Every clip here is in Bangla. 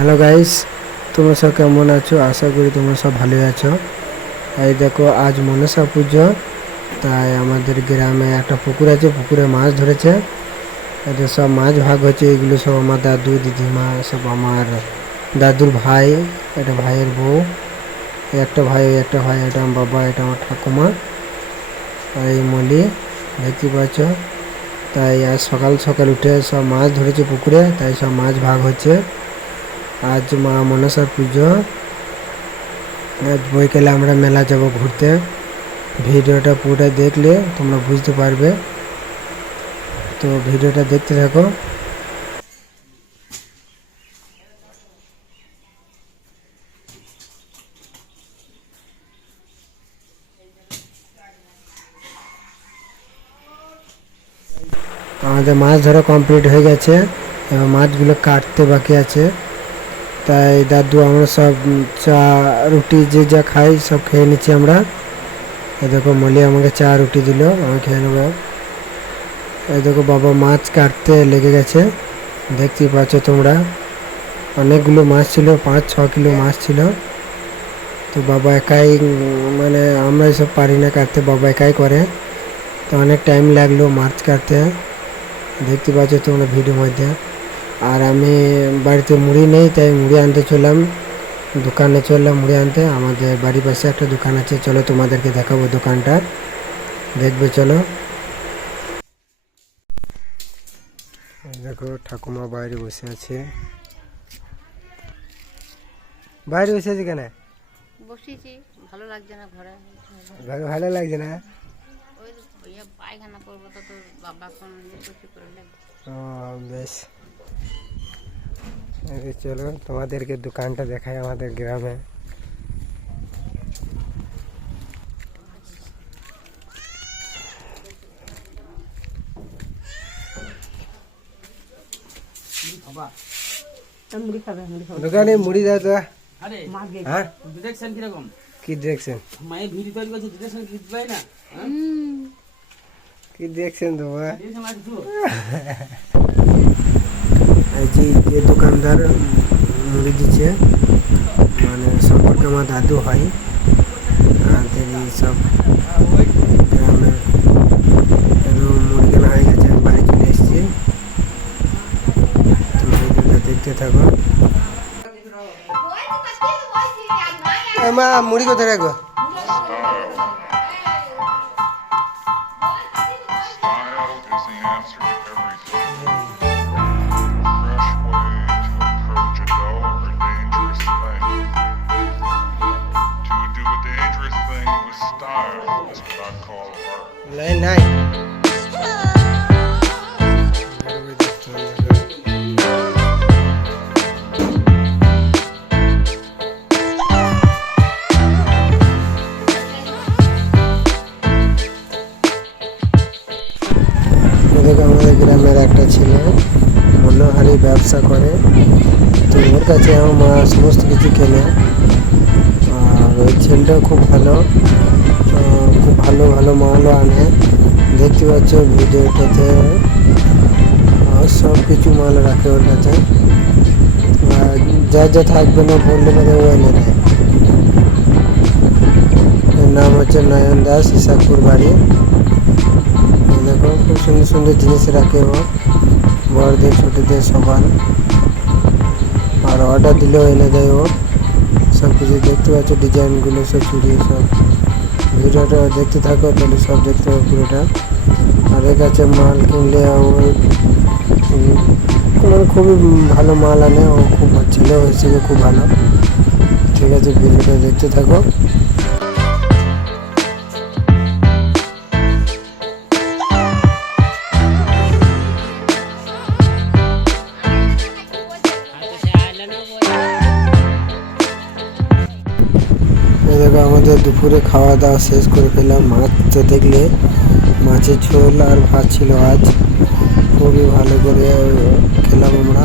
হ্যালো গাইস তোমরা সব কেমন আছো? আশা করি তোমরা সব ভালোই আছো। এই দেখো, আজ মনসা পুজো। তাই আমাদের গ্রামে একটা পুকুর আছে, পুকুরে মাছ ধরেছে। এদের সব মাছ ভাগ হচ্ছে, এগুলো সব আমার দাদু, দিদিমা, সব আমার দাদুর ভাই এটা ভাইয়ের বউ, একটা ভাই একটা ভাই এটা আমার বাবা এটা আমার ঠাকুমা আর এই মলি, দেখতে পাচ্ছ? তাই আজ সকাল সকাল উঠে সব মাছ ধরেছে পুকুরে, তাই সব মাছ ভাগ হচ্ছে। আজ মা মনসার পুজো। আজ বৈকালে আমরা মেলা যাব ঘুরতে। ভিডিওটা পুরোটা দেখলে তোমরা বুঝতে পারবে। তো ভিডিওটা দেখতে থাকো। আমাদের মাছ ধরা কমপ্লিট হয়ে গেছে। এবার মাছগুলো কাটতে বাকি আছে। তাই দাদু, আমরা সব চা, রুটি যে যা খাই সব খেয়ে নিচ্ছি আমরা। এই দেখো, মলি আমাকে চা, রুটি দিল, আমি খেয়ে নেব। এই দেখো, বাবা মাছ কাটতে লেগে গেছে। দেখতেই পাচ্ছ তোমরা, অনেকগুলো মাছ ছিল, পাঁচ, ছ কিলো মাছ ছিল। তো বাবা একাই মানে আমরা এসব পারি না কাটতে, বাবা একাই করে। তো অনেক টাইম লাগল মাছ কাটতে। দেখতে পাচ্ছ তোমরা ভিডিওর মধ্যে। আর আমি বাড়িতে মুড়ি নেই তাই মুড়ি আনতে চললাম। দোকানে চললাম মুড়ি আনতে। আমাদের বাড়ির পাশে একটা দোকান আছে। চলো তোমাদেরকে দেখাবো দোকানটা। দেখবে চলো। দেখো ঠাকুমা বাইরে বসে আছে। বাইরে বসে আছে কেন? বসেছি। ভালো লাগছে না ঘরে? ভালো লাগছে না? ওই ইয়ে পায়খানা করব তো তোর বাবা কোন করলে। ও বেশ। চলো তোমাদেরকে দোকানটা দেখাই আমাদের গ্রামে মুড়ি খাবে মুড়ি খাবে দোকানে মুড়ি দাও তো আরে হ্যাঁ ডিরেকশন কীরকম কি দেখছেন মায়ের ভিড়ি তৈরি করছে ডিরেকশন কি পাই না কি দেখছেন তোমার ডিরেকশন আছে তো এই যে যে দোকানদার মুড়ি দিচ্ছে মানে সম্পর্কে আমার দাদু হয়। আমাদের এই সব গ্রামের মুড়ি কেনা হয়ে গেছে আমি বাড়ি চলে এসেছি তো ভিডিওটা দেখতে থাকো মা মুড়ি কোথায় রাখব পাচ্ছ ভিডিওটাতে। সব কিছু মাল রাখে ওর কাছে। যা যা থাকবে না বললে মানে ও এনে দেয়। নাম হচ্ছে নয়ন দাস ইসাকপুর বাড়ি। দেখো, খুব সুন্দর সুন্দর জিনিস রাখে ও। বড়দের, ছোটদের সবার। আর অর্ডার দিলেও এনে দেয় ও। সব কিছু দেখতে পাচ্ছ ডিজাইনগুলো সব চুড়ি সব। ভিডিওটা দেখতে থাকো, তাহলে সব দেখতে পাবো পুরোটা। এর কাছে মাল কিনলে মানে খুবই ভালো মাল আনে, ও খুব ছেলে হয়েছিল, খুব ভালো। ঠিক আছে, ভিডিওটা দেখতে থাকো। আমাদের দুপুরে খাওয়া দাওয়া শেষ করে ফেলাম মাছ তো দেখলে মাছের ঝোল আর ভাত ছিল আজ। খুবই ভালো করে খেলাম আমরা।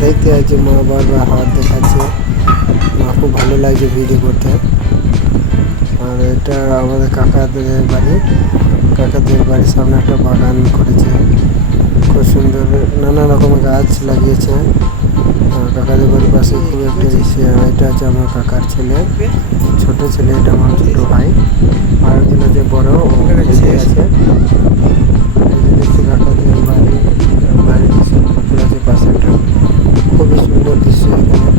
দেখতে আছে মা বারবার হাত দেখাচ্ছে। মা খুব ভালো লাগছে ভিডিও করতে। আর এটা আমাদের কাকাদের বাড়ি। কাকাদের বাড়ির সামনে একটা বাগান করেছে। খুব সুন্দর, নানা রকমের গাছ লাগিয়েছে। কাকাদের বাড়ির পাশে খুব একটা এটা হচ্ছে আমার কাকার ছেলে ছোট ছেলে এটা আমার ছোট ভাই। আর একজন আছে বড় বেঁচে আছে। দেখছি কাকাদের বাড়ি বাড়ির পুকুর আছে পাশে একটা। খুবই সুন্দর দৃশ্য এখানে।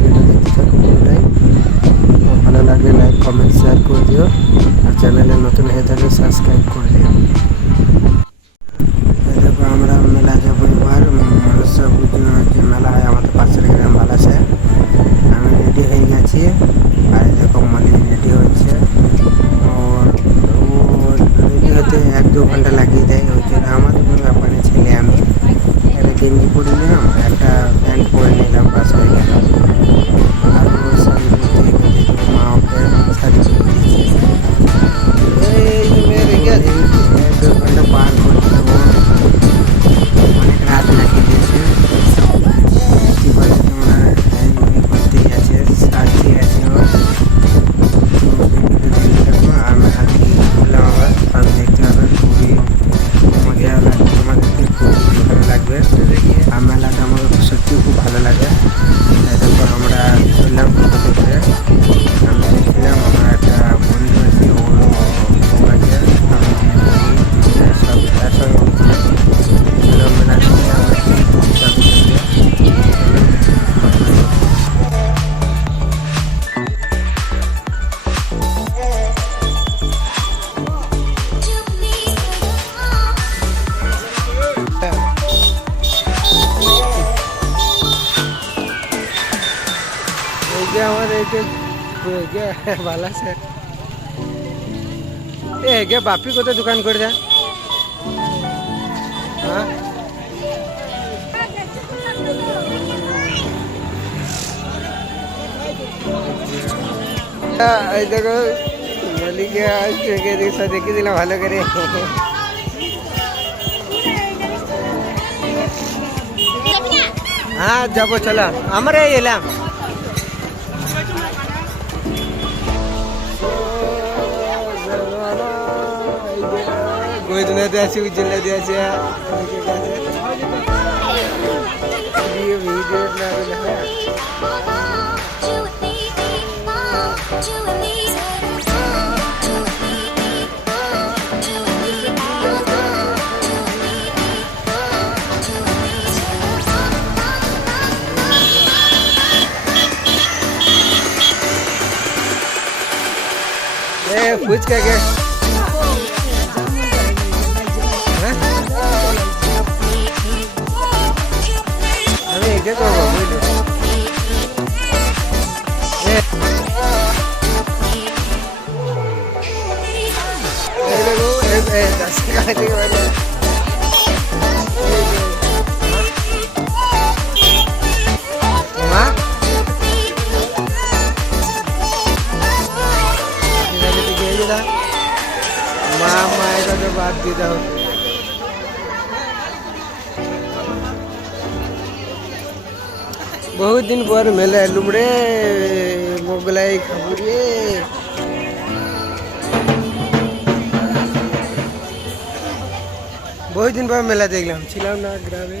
ভিডিওটা দেখতে থাকো পুরোটাই। ভালো লাগলে লাইক কমেন্ট শেয়ার করে দিও। আর চ্যানেলে নতুন হয়ে থাকলে সাবস্ক্রাইব করে দিও। হয়ে গেছে। আর দেখো মালিক রেডি হচ্ছে রেডি হতে এক দু ঘণ্টা লাগিয়ে দেয়। ওই জন্য আমাদের কোনো ব্যাপার ছেলে আমি। একটা গেঞ্জি পরে নিলাম, একটা প্যান্ট পরে নিলাম, বাস হয়ে গেল। এই যে ভালো আছে। এ গে বাপি কোথায় দোকান করে যা হ্যাঁ এই দেখো, মালিকে দিশা দেখে দিলাম ভালো করে। হ্যাঁ যাব, চলো। আমরা এলাম। গোজনাতে আছি উজ্জ্বলাতে আছে ভিডিও ভিডিও না হলে হয় এ ফুচকা মা মায়ের কথা বাদ দিয়ে দাও বহুত দিন পর মেলা এলুম রে মোগলাই খাব রে বহুত দিন পর মেলা দেখলাম ছিলাম না গ্রামে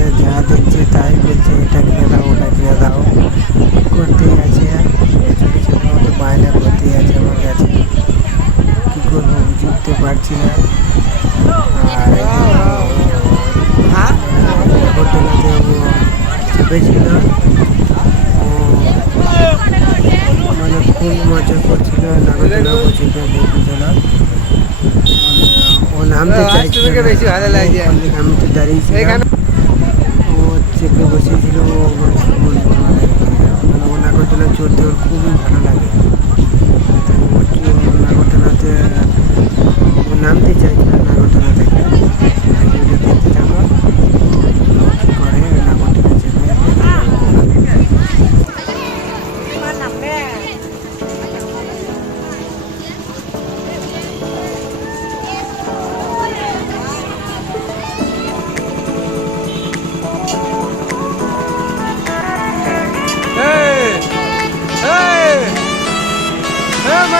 এসে যা দেখছে তাই বলছে এটা কিনে দাও ওটা কিনে দাও। করতেই আছে ছোটো মতো বায়না করতেই আছে আমার কাছে। কী করব বুঝে উঠতে পারছি না। আর ও চেপেছিল ও মানে খুব মজা করছিল নাগরদোলা চেপে দেখছিল ও নামতে চাইছিল আমি তো দাঁড়িয়েছিলাম চেপে বসেছিল ও নাগরদোলা চড়তে ওর খুবই ভালো লাগে। নাগরদোলাতে নামতে চাইছিল নাগরদোলা।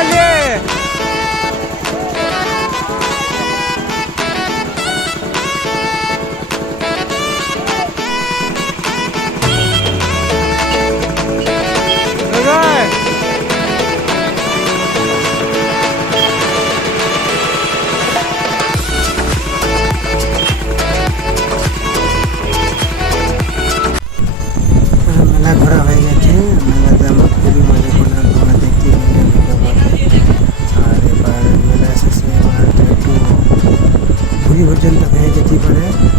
Yeah. পর্যন্ত হয়ে যেতে পারে